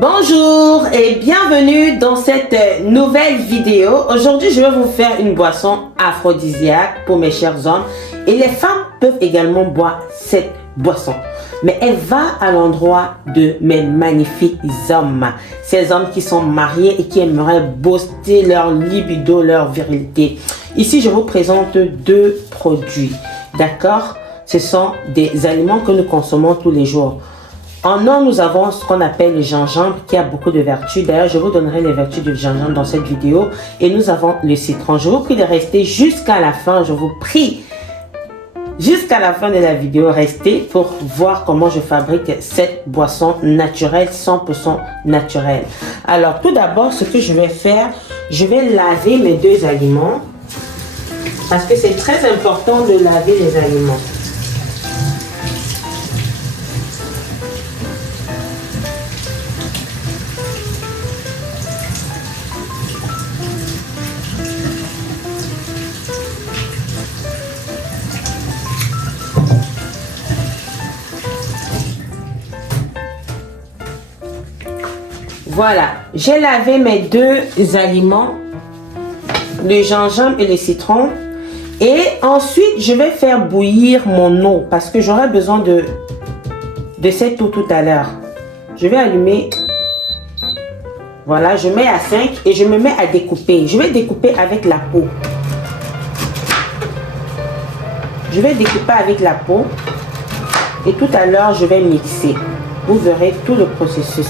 Bonjour et bienvenue dans cette nouvelle vidéo. Aujourd'hui, je vais vous faire une boisson aphrodisiaque pour mes chers hommes. Et les femmes peuvent également boire cette boisson. Mais elle va à l'endroit de mes magnifiques hommes. Ces hommes qui sont mariés et qui aimeraient booster leur libido, leur virilité. Ici, je vous présente deux produits. D'accord? Ce sont des aliments que nous consommons tous les jours. En un, nous avons ce qu'on appelle le gingembre qui a beaucoup de vertus. D'ailleurs, je vous donnerai les vertus du gingembre dans cette vidéo. Et nous avons le citron. Je vous prie de rester jusqu'à la fin. Je vous prie jusqu'à la fin de la vidéo, restez pour voir comment je fabrique cette boisson naturelle, 100% naturelle. Alors, tout d'abord, ce que je vais faire, je vais laver mes deux aliments. Parce que c'est très important de laver les aliments. Voilà, j'ai lavé mes deux aliments, le gingembre et le citron. Et ensuite, je vais faire bouillir mon eau parce que j'aurai besoin de cette eau tout à l'heure. Je vais allumer. Voilà, je mets à 5 et je me mets à découper. Je vais découper avec la peau. Je vais découper avec la peau. Et tout à l'heure, je vais mixer. Vous verrez tout le processus.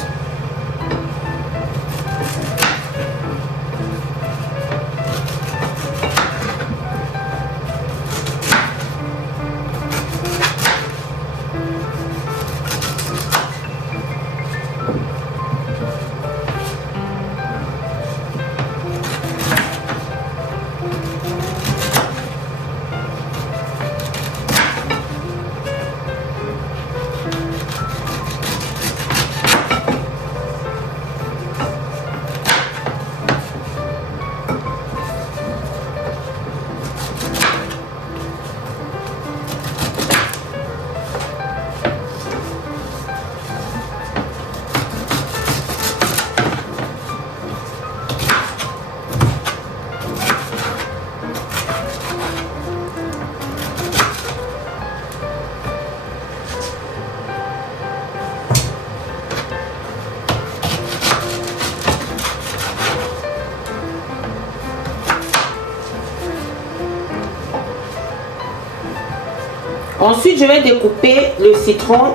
Ensuite, je vais découper le citron.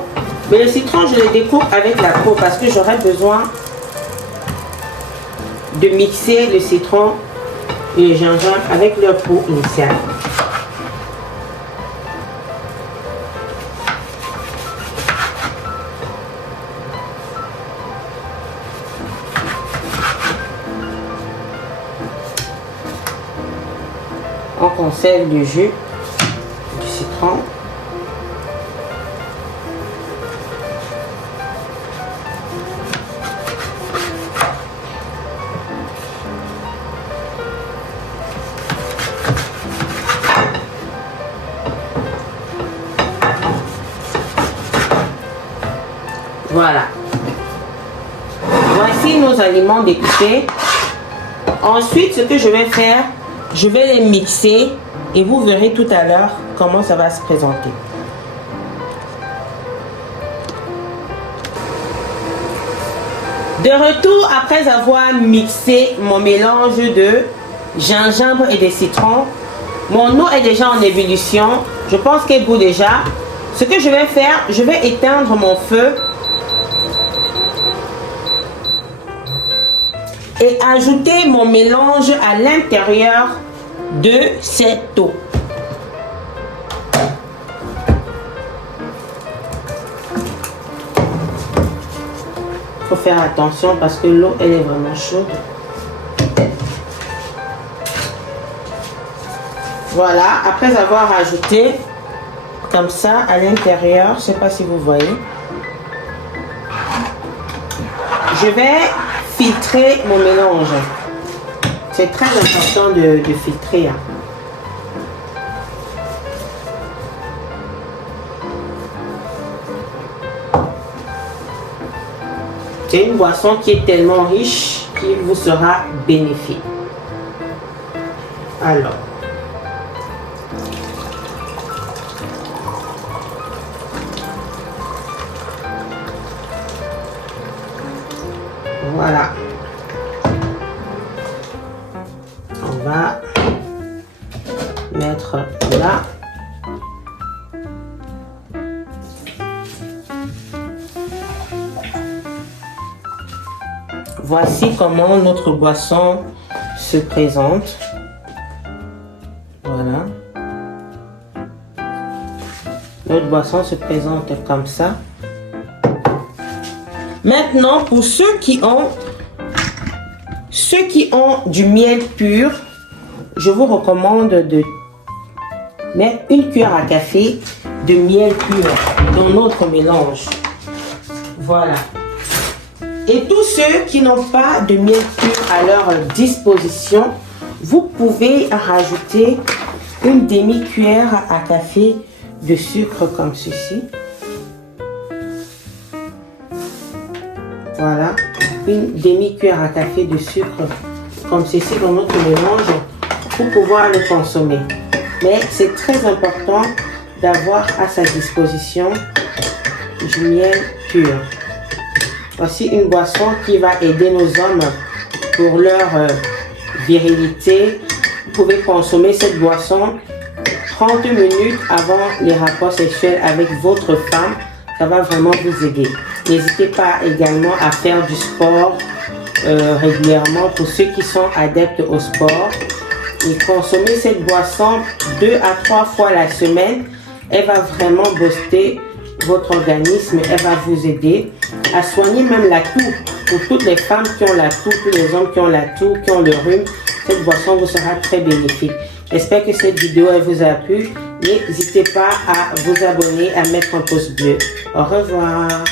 Mais le citron, je le découpe avec la peau parce que j'aurai besoin de mixer le citron et le gingembre avec leur peau initiale. On conserve le jus du citron. Voilà. Voici nos aliments découpés. Ensuite, ce que je vais faire, je vais les mixer et vous verrez tout à l'heure comment ça va se présenter. De retour après avoir mixé mon mélange de gingembre et de citron, mon eau est déjà en ébullition. Je pense qu'elle bout déjà. Ce que je vais faire, je vais éteindre mon feu et ajouter mon mélange à l'intérieur de cette eau. Il faut faire attention parce que l'eau elle est vraiment chaude. Voilà, après avoir ajouté comme ça à l'intérieur, je ne sais pas si vous voyez, je vais filtrer mon mélange. C'est très important de filtrer. C'est une boisson qui est tellement riche qu'il vous sera bénéfique. Alors, voilà. On va mettre là. Voici comment notre boisson se présente. Voilà. Notre boisson se présente comme ça. Maintenant, pour ceux qui ont du miel pur, je vous recommande de mettre une cuillère à café de miel pur dans notre mélange. Voilà. Et tous ceux qui n'ont pas de miel pur à leur disposition, vous pouvez rajouter une demi-cuillère à café de sucre comme ceci. Voilà, une demi-cuillère à café de sucre comme ceci dans notre mélange pour pouvoir le consommer. Mais c'est très important d'avoir à sa disposition du miel pur. Voici une boisson qui va aider nos hommes pour leur virilité. Vous pouvez consommer cette boisson 30 minutes avant les rapports sexuels avec votre femme. Ça va vraiment vous aider. N'hésitez pas également à faire du sport régulièrement pour ceux qui sont adeptes au sport. Et consommer cette boisson 2 à 3 fois la semaine. Elle va vraiment booster votre organisme. Elle va vous aider à soigner même la toux. Pour toutes les femmes qui ont la toux, tous les hommes qui ont la toux, qui ont le rhume, cette boisson vous sera très bénéfique. J'espère que cette vidéo elle vous a plu. N'hésitez pas à vous abonner, à mettre un pouce bleu. Au revoir.